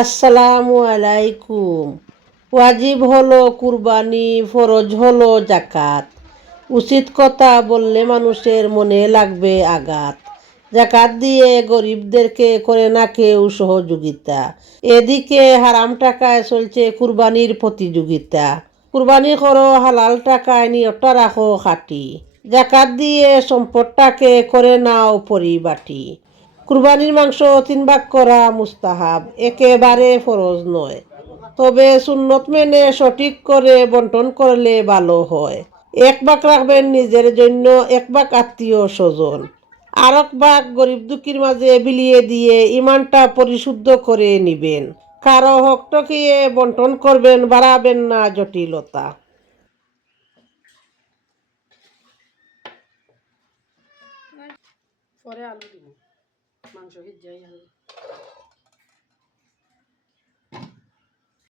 আসসালামু আলাইকুম। ওয়াজিব হলো কুরবানি, ফরজ হলো জাকাত। উচিত কথা বললে মানুষের মনে লাগবে আঘাত। জাকাত দিয়ে গরিবদেরকে করে না কেউ সহযোগিতা। এদিকে হারাম টাকায় চলছে কুরবানির প্রতিযোগিতা। কুরবানি করো হালাল টাকায়, নিয়তটা রাখো খাঁটি। জাকাত দিয়ে সম্পদটাকে করে নাও পরিবাটি। কুরবানির মাংস 3 ভাগ করা মুস্তাহাব, একেবারে ফরজ নয়। তবে সুন্নত মেনে সঠিক করে বন্টন করলে ভালো হয়। 1 ভাগ রাখবেন নিজের জন্য, 1 ভাগ আত্মীয় স্বজন, আর 1 ভাগ গরিব দুঃখীর মাঝে বিলিয়ে দিয়ে ইমানটা পরিশুদ্ধ করে নিবেন। কারো হক টকিয়ে বন্টন করবেন, বাড়াবেন না জটিলতা। পরে আলু দিব, মাংস ভিজাই আলু।